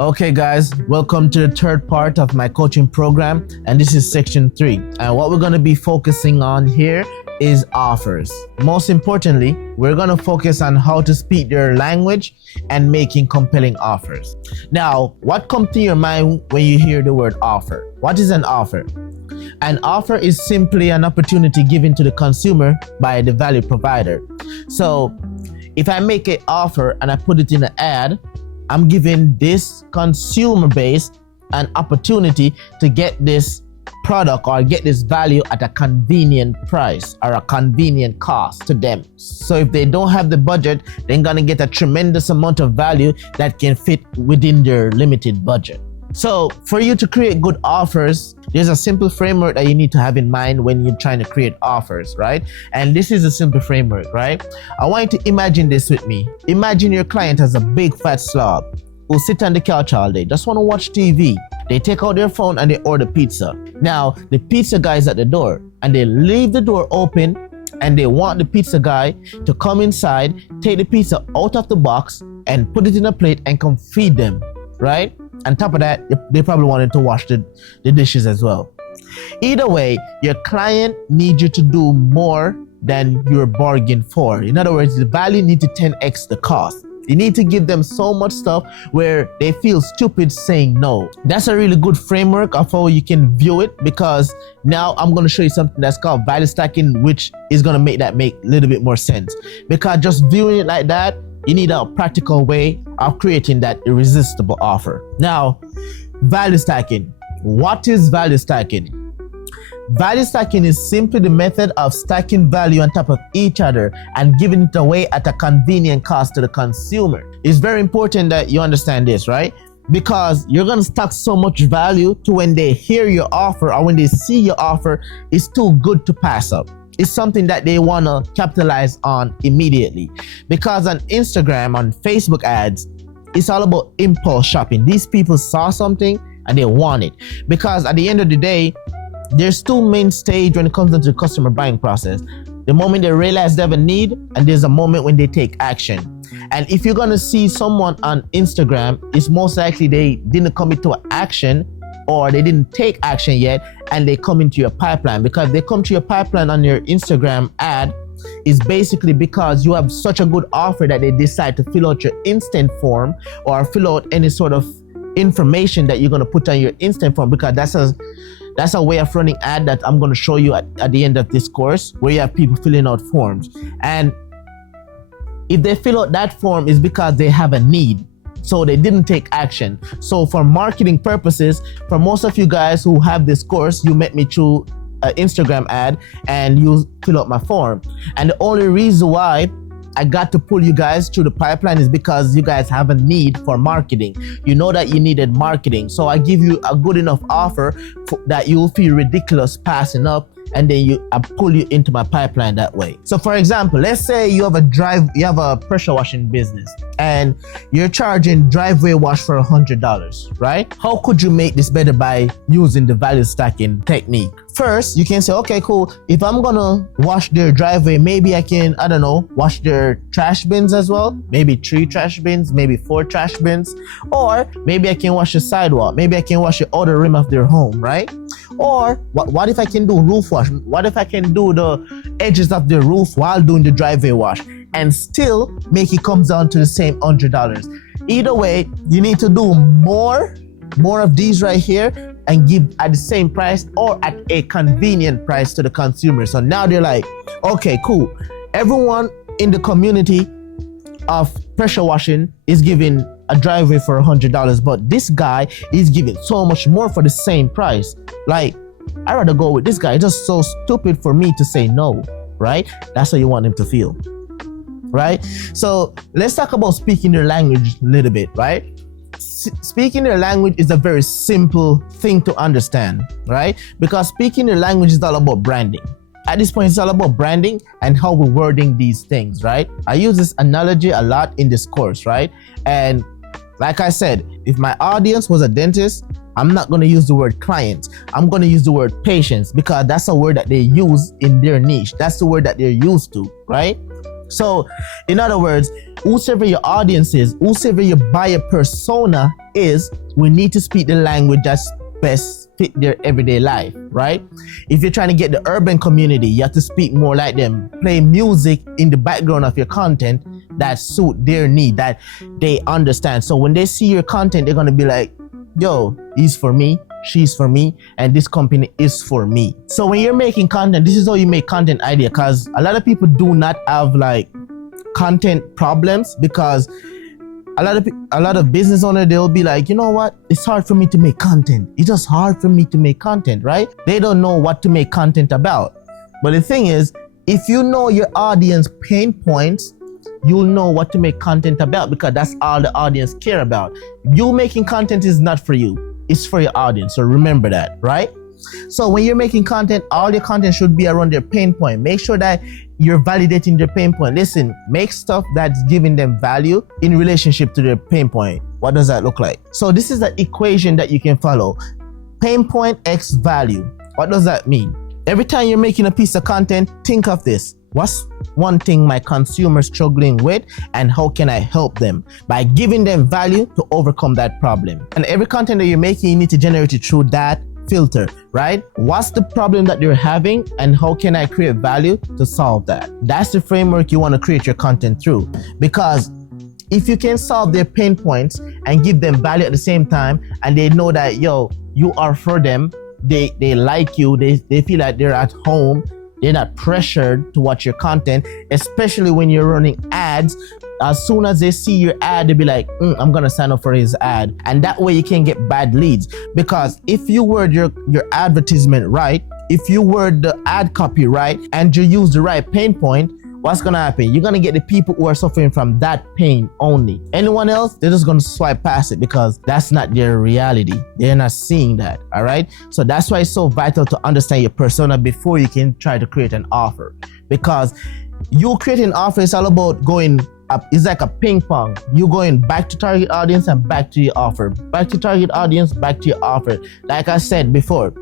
Okay, guys, welcome to the third part of my coaching program, and this is section 3. And what we're going to be focusing on here is offers. Most importantly, we're going to focus on how to speak their language and making compelling offers. Now, what comes to your mind when you hear the word offer? What is an offer? An offer is simply an opportunity given to the consumer by the value provider. So, if I make an offer and I put it in an ad, I'm giving this consumer base an opportunity to get this product or get this value at a convenient price or a convenient cost to them. So if they don't have the budget, they're gonna get a tremendous amount of value that can fit within their limited budget. So for you to create good offers, there's a simple framework that you need to have in mind when you're trying to create offers, right? And this is a simple framework, right? I want you to imagine this with me. Imagine your client has a big fat slob who sit on the couch all day, just want to watch TV. They take out their phone and they order pizza. Now, the pizza guy is at the door and they leave the door open and they want the pizza guy to come inside, take the pizza out of the box and put it in a plate and come feed them, right? On top of that, they probably wanted to wash the dishes as well. Either way, your client needs you to do more than you're bargained for. In other words, the value needs to 10x the cost. You need to give them so much stuff where they feel stupid saying no. That's a really good framework of how you can view it, because now I'm going to show you something that's called value stacking, which is going to make a little bit more sense. Because just viewing it like that, you need a practical way of creating that irresistible offer. Now, value stacking. What is value stacking? Value stacking is simply the method of stacking value on top of each other and giving it away at a convenient cost to the consumer. It's very important that you understand this, right? Because you're going to stack so much value to when they hear your offer or when they see your offer, it's too good to pass up. It's something that they want to capitalize on immediately. Because on Instagram, on Facebook ads, it's all about impulse shopping. These people saw something and they want it. Because at the end of the day, there's two main stages when it comes into the customer buying process. The moment they realize they have a need, and there's a moment when they take action. And if you're going to see someone on Instagram, it's most likely they didn't commit to an action or they didn't take action yet, and they come into your pipeline. Because they come to your pipeline on your Instagram ad is basically because you have such a good offer that they decide to fill out your instant form or fill out any sort of information that you're going to put on your instant form, because that's a way of running ad that I'm going to show you at the end of this course, where you have people filling out forms. And if they fill out that form, is because they have a need. So they didn't take action. So for marketing purposes, for most of you guys who have this course, you met me through an Instagram ad and you fill out my form. And the only reason why I got to pull you guys through the pipeline is because you guys have a need for marketing. You know that you needed marketing. So I give you a good enough offer that you'll feel ridiculous passing up, and then I pull you into my pipeline that way. So for example, let's say you have a pressure washing business and you're charging driveway wash for $100, right? How could you make this better by using the value stacking technique? First, you can say, okay, cool. If I'm gonna wash their driveway, maybe I can, wash their trash bins as well. Maybe 3 trash bins, maybe 4 trash bins. Or maybe I can wash the sidewalk. Maybe I can wash the outer rim of their home, right? Or what if I can do roof wash? What if I can do the edges of the roof while doing the driveway wash and still make it come down to the same $100? Either way, you need to do more of these right here and give at the same price or at a convenient price to the consumer. So now they're like, okay, cool. Everyone in the community of pressure washing is giving a driveway for $100, but this guy is giving so much more for the same price. Like, I'd rather go with this guy. It's just so stupid for me to say no, right? That's how you want him to feel, right? So let's talk about speaking their language a little bit, right? Speaking their language is a very simple thing to understand, right? Because speaking their language is all about branding. At this point, it's all about branding and how we're wording these things, right? I use this analogy a lot in this course, right? And like I said, if my audience was a dentist, I'm not going to use the word client. I'm going to use the word patients, because that's a word that they use in their niche. That's the word that they're used to, right? So in other words, whosoever your audience is, whosoever your buyer persona is, we need to speak the language that's best fit their everyday life, right? If you're trying to get the urban community, you have to speak more like them. Play music in the background of your content that suit their need, that they understand. So when they see your content, they're gonna be like, yo, he's for me, she's for me, and this company is for me. So when you're making content, this is how you make content idea, because a lot of people do not have like content problems, because a lot of business owners, they'll be like, you know what, it's hard for me to make content. It's just hard for me to make content, right? They don't know what to make content about. But the thing is, if you know your audience pain points, you'll know what to make content about, because that's all the audience care about. You making content is not for you, it's for your audience. So remember that, right? So when you're making content, all your content should be around their pain point. Make sure that you're validating their pain point. Listen, make stuff that's giving them value in relationship to their pain point. What does that look like? So this is the equation that you can follow. Pain point x value. What does that mean? Every time you're making a piece of content, think of this. What's one thing my consumer's struggling with, and how can I help them? By giving them value to overcome that problem. And every content that you're making, you need to generate it through that filter, right? What's the problem that they're having, and how can I create value to solve that? That's the framework you want to create your content through. Because if you can solve their pain points and give them value at the same time, and they know that, yo, you are for them, they like you, they feel like they're at home, they're not pressured to watch your content, especially when you're running ads. As soon as they see your ad, they'll be like, I'm gonna sign up for his ad. And that way you can get bad leads. Because if you word your advertisement right, if you word the ad copy right, and you use the right pain point, what's gonna happen? You're gonna get the people who are suffering from that pain only. Anyone else, they're just gonna swipe past it, because that's not their reality. They're not seeing that, all right? So that's why it's so vital to understand your persona before you can try to create an offer. Because you create an offer, it's all about going up. It's like a ping pong. You're going back to target audience and back to your offer. Back to target audience, back to your offer. Like I said before,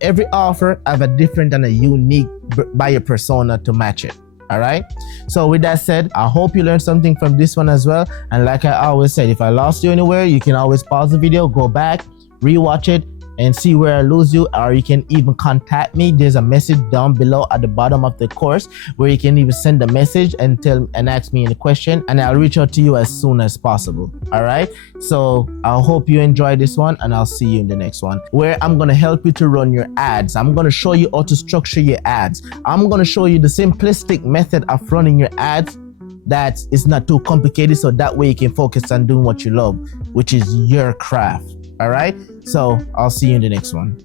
every offer have a different and a unique buyer persona to match it. All right. So with that said, I hope you learned something from this one as well. And like I always said, if I lost you anywhere, you can always pause the video, go back, rewatch it, and see where I lose you, or you can even contact me. There's a message down below at the bottom of the course where you can even send a message and ask me any question, and I'll reach out to you as soon as possible. All right. So I hope you enjoyed this one, and I'll see you in the next one, where I'm going to help you to run your ads. I'm going to show you how to structure your ads. I'm going to show you the simplistic method of running your ads that is not too complicated, so that way you can focus on doing what you love, which is your craft. All right. So I'll see you in the next one.